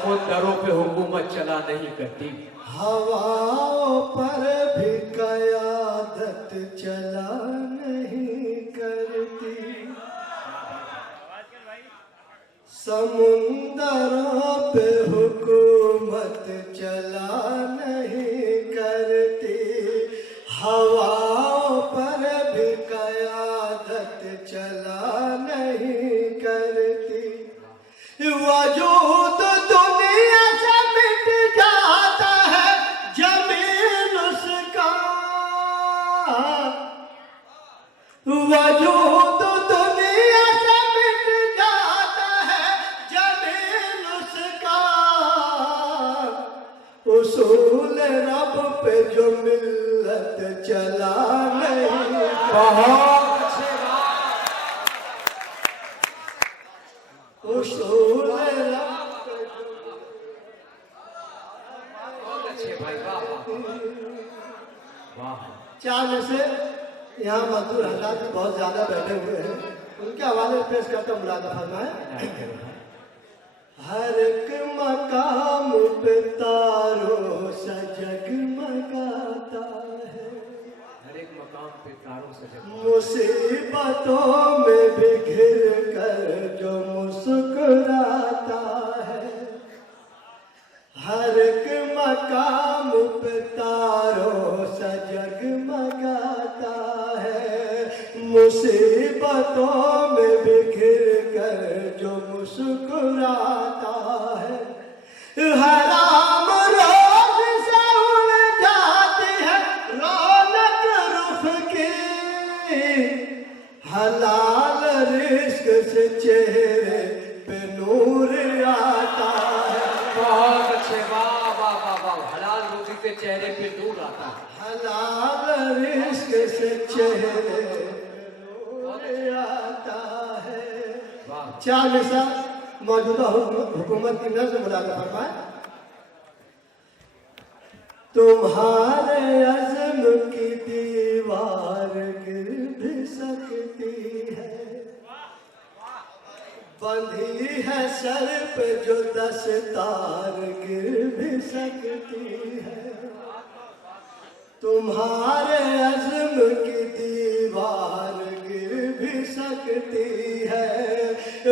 समुद्रों पे हुकूमत चला नहीं करती। हवाओं पर भी कयादत चला नहीं करती। समुंदरों पे हुकूमत चला नहीं करती। हवाओं पर भी कयादत चला नहीं करती। वजूद दुनिया से मिट जाता है, जमीन उसका वजूद दुनिया से मिट जाता है, जमीन उसका। उसूल रब पे जो मिल्लत चला नहीं। बहुत अच्छे बात। उसूल रब पे जो बहुत अच्छे भाई, वाह वाह। चार से यहाँ मजदूर हजरात भी बहुत ज्यादा बैठे हुए हैं, उनके हवाले पेश करता मुरादा फरमाए। हर एक मकाम पे तारों सा जगमगाता है, हर एक मकाम पे तारों से मुसीबतों में भी घिर कर जो मुस्कुराता है। हर एक मकाम पे तारों सा जगमगाता है, मुसीबतों में भी घिर कर जो मुस्कुराता है। हराम रोज से उड़ जाती है रौनक रुख की, हलाल रिस्क से चेहरे पे नूर आता है। बहुत अच्छे, वाह वाह वाह वाह। हलाल रोजी के चेहरे पे नूर आता है। हलाल रिस्क से चेहरे पे नूर आता है। चार मिसा मौजूदा हुकूमत की नज़्म मुलादा फरमाए। तुम्हारे अज़्म की दीवार गिर भी सकती है, बंधी है सर पे जो दस्तार गिर भी सकती है। तुम्हारे अज़्म की दीवार गिर भी सकती है,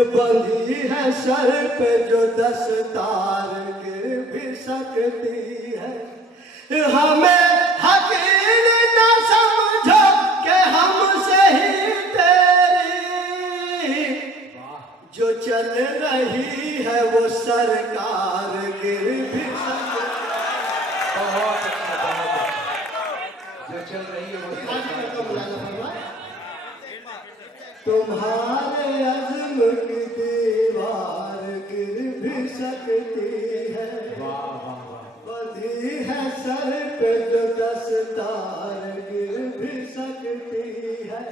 बंधी है सर पे जो दस्तार गिर भी सकती है। हमें हकीर न समझो कि हमसे ही तेरी जो चल रही है वो सरकार गिर भी सकती है। बहुत अच्छा, बहुत अच्छा। जो चल रही है वो तुम्हारे अज़्म की दीवार गिर भी सकती है, वाह वाह वाह। बंधी है सर पे जो दस्तार गिर भी सकती है।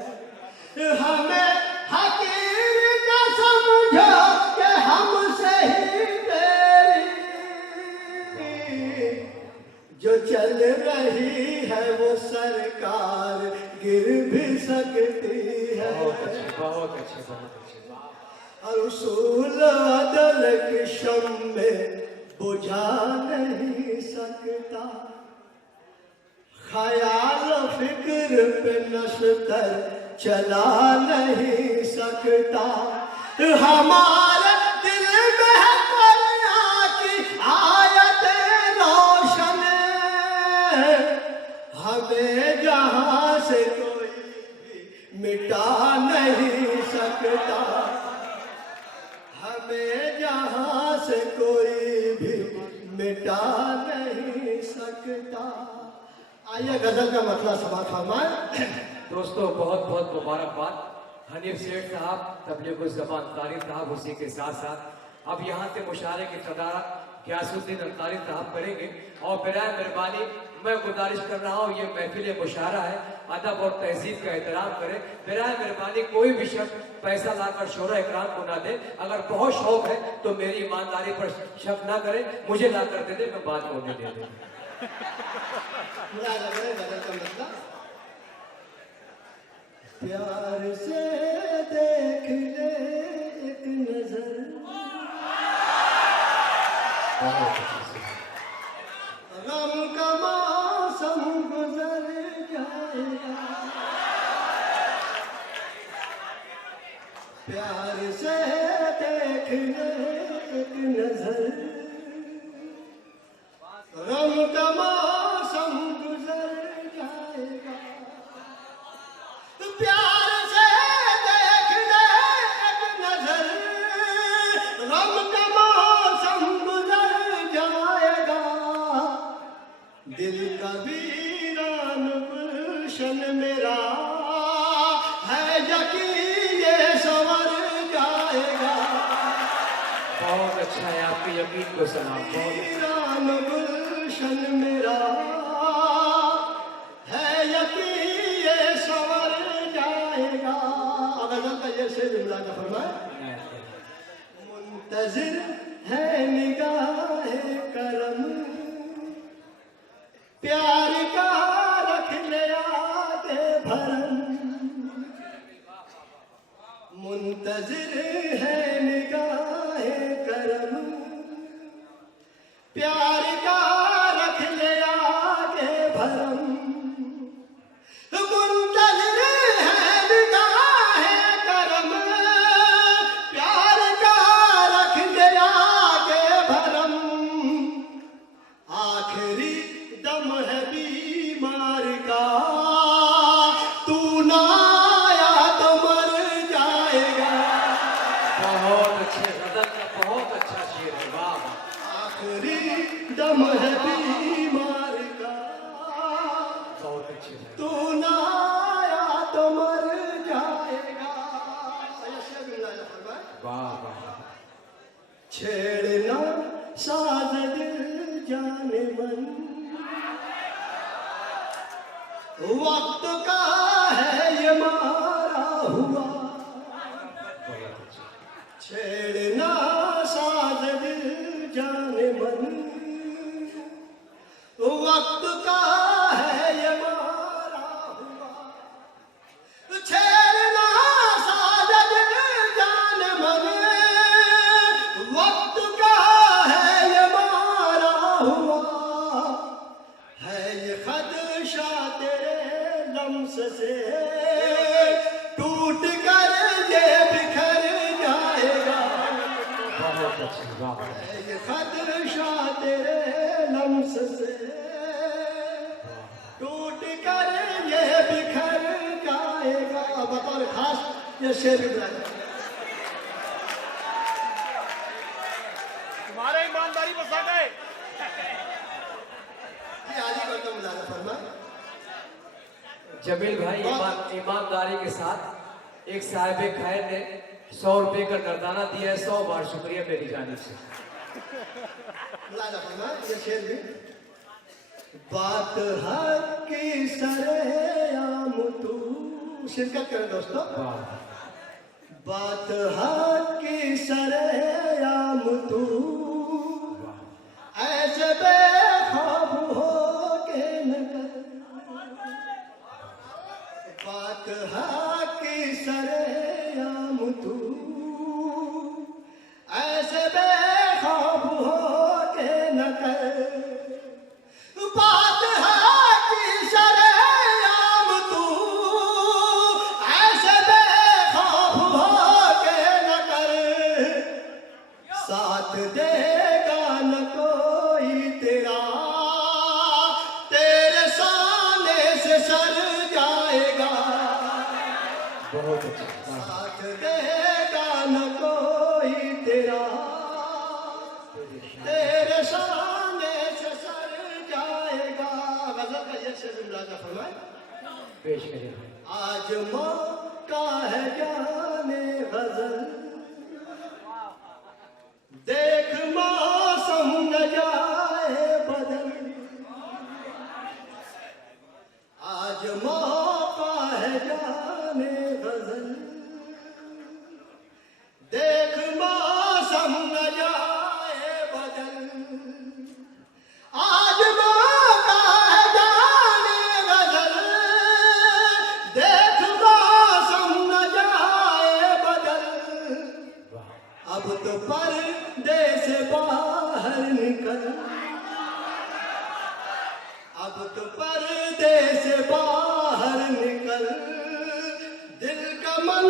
हमें हकीर न समझो कि हमसे ही तेरी जो चल रही है वो सरकार गिर भी सकती है। बहुत अच्छे, बहुत अच्छे, बहुत अच्छे। और उसूल अदल की शम्मे बुझा नहीं सकता, ख्याल फिक्र पे नश्तर चला नहीं सकता। हमारे दिल में है कुरान की आयत रोशन, हमें जहां से कोई भी मिटा नहीं सकता, हमें जहां से कोई भी मिटा नहीं सकता। आइए गजल का मतलब समाप्त फरमाए। दोस्तों बहुत बहुत मुबारकबाद। हनीफ सेठ साहब, तबलीगुल ज़बान तारिक साहब, उसी के साथ साथ अब यहाँ से मुशारे की सदारत गियासुद्दीन अंसारी साहब करेंगे। और बिराए मेहरबानी मैं गुजारिश कर रहा हूँ, ये महफिल मुशारा है, अदब और तहजीब का एहतराम करें। बिराए मेहरबानी कोई भी शख्स पैसा लाकर शोहरा इकराम को ना दे। अगर बहुत शौक है तो मेरी ईमानदारी पर शक ना करें, मुझे ला कर दे दे, मैं बात होने दे दूँ। प्यार से देख ले एक नजर, प्यार से देख ले एक नजर, रम का मौसम गुजर जाएगा। प्यार से देख ले एक नजर, रम का मौसम गुजर जाएगा। दिल का वीरान गुलशन मेरा है यकीन ये संवर जाएगा। बहुत अच्छा है, आपके यकीन को सलाम। बहुत वीरान गुलशन मेरा है यकीन ये संवर जाएगा। गजल का ये शेर इमला का फरमाए, मुंतजिर है निगाहे करम, प्यार का रख ले आगे भरम। मुंतजिर है निगाहे करम, प्यार का रख ले आगे भरम। मुंतजिर है निगाहे करम, प्यार का रख ले आगे भरम। आखिरी दम है बीमार का, तू ना आया तो मर जाएगा। बहुत अच्छे गजल का बहुत अच्छा शेर है। वाह वाह। आखिरी दम है बीमार का, बहुत अच्छे है। तू ना आया तो मर जाएगा। वाह वाह। छेड़ना साज दिल जाने मन, वक्त का है ये मारा हुआ। छेड़ना साज दिल जाने मन, वक्त का है ये मारा हुआ। छेड़ना साज दिल जाने मन, वक्त का है ये मारा हुआ। है ये खदशा तेरे लम्स से, टूट कर ये बिखर जाएगा। बहुत अच्छे। वाह। है ये खदशा तेरे लम्स से, टूट कर ये बिखर जाएगा। बतौर खास ये शेर भी बुलाया। तुम्हारे ईमानदारी बस आ गए। आली करता मुलाजा फरमा। जमील भाई ईमानदारी के साथ एक साहिब खैर ने 100 रुपए का नर्दाना दिया है। 100 बार शुक्रिया मेरी जानिब से। मुलाजा फरमा ये शेर भी। बात हक की सरेआम तू, शिरकत करें दोस्तों। वाह। बात हक की सरेआम तू, ऐसे बेखौफ हो के न कर। बात हक की सरेआम तू, ऐसे बेखौफ हो के न कर। बात हक की सरेआम तू, ऐसे बेखौफ हो के न कर। साथ देगा न कोई तेरा, तेरे सामने से सर जाएगा। बहुत अच्छा। वाह। साथ देगा न कोई तेरा, तेरे सामने से सर जाएगा। गजल का ये शेर मुलाजा फरमाए। पेश करें। आज मौका है जाने गजल, देख मौसम न जाए बदल। आज मौका है जाने गजल, देख मौसम न जाए बदल। आज मौका है जाने गजल, देख मौसम न जाए बदल। अब तो पर्दे से बाहर निकल, अब तो पर्दे से बाहर निकल। दिल का मन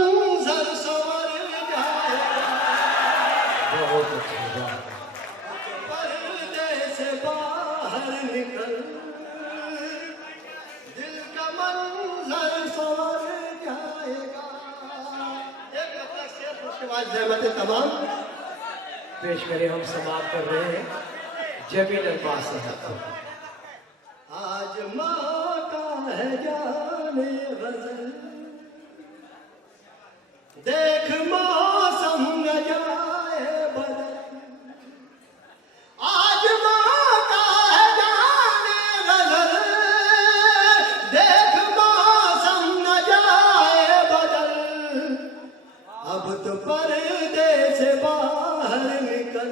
उसके बाद जहमत तमाम पेश करें, हम समाप्त कर रहे हैं जमील अल्फाज साहब को। आज मौका है जाने गजल, देख मौसम न जाए बदल। आज मौका है जाने गजल, देख मौसम न जाए बदल। अब तो पर्दे से बाहर निकल,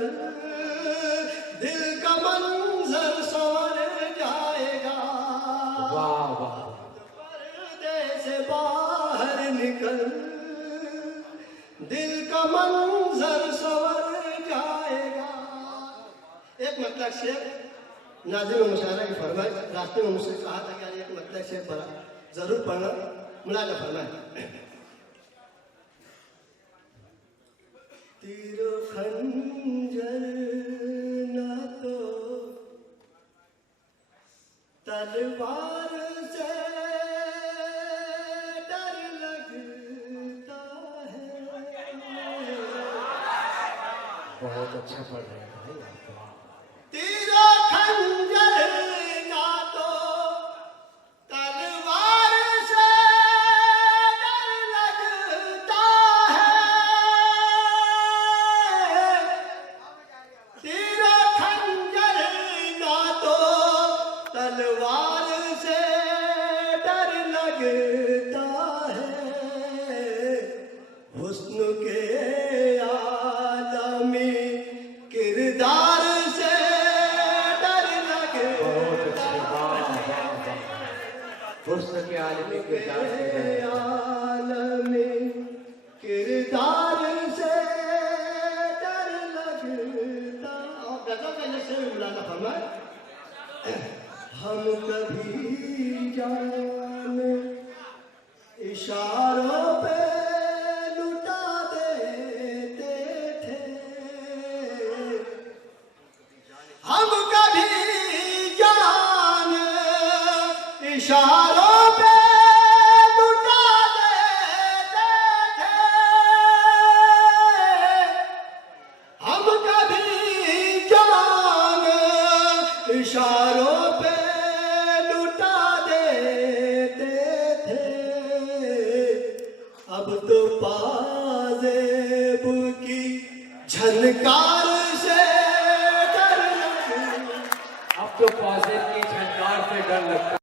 दिल का मंजर संवर जाएगा। वाह वाह, पर्दे से बाहर निकल, दिल का मंजर संवर जाएगा। एक मतलब शेर नाज़िम मुशायरा की फरमाइश, रास्ते में मुझसे कहा था कि एक मतलब शेर पढ़ा, जरूर पढ़ना, मुलाज़ा फरमाए। तीरो खंजर ना तो तलवार से डर लगता है। बहुत अच्छा पढ़ रहे हैं भाई आप। तीरो खंजर ना तो तलवार से डर लगता है। तीरो खंजर ना तो तलवार से डर लगता है। हुस्न के आलमी किरदार से डर बहुत लगता अच्छे, वाह वाह वाह। हुस्न के आलमी किरदार से है। आलमी किरदार से डर लगता। और गजल का जैसे बुलाना फरमाए। हम कभी जान इशारों पे लुटा देते थे। हम कभी जान इशारों पे लुटा देते थे। हम कभी जान इशारों पे लुटा देते थे। अब तो पाजेब की झनकार से डर लगता। अब तो पॉजिटिव की झनकार से डर लगता है।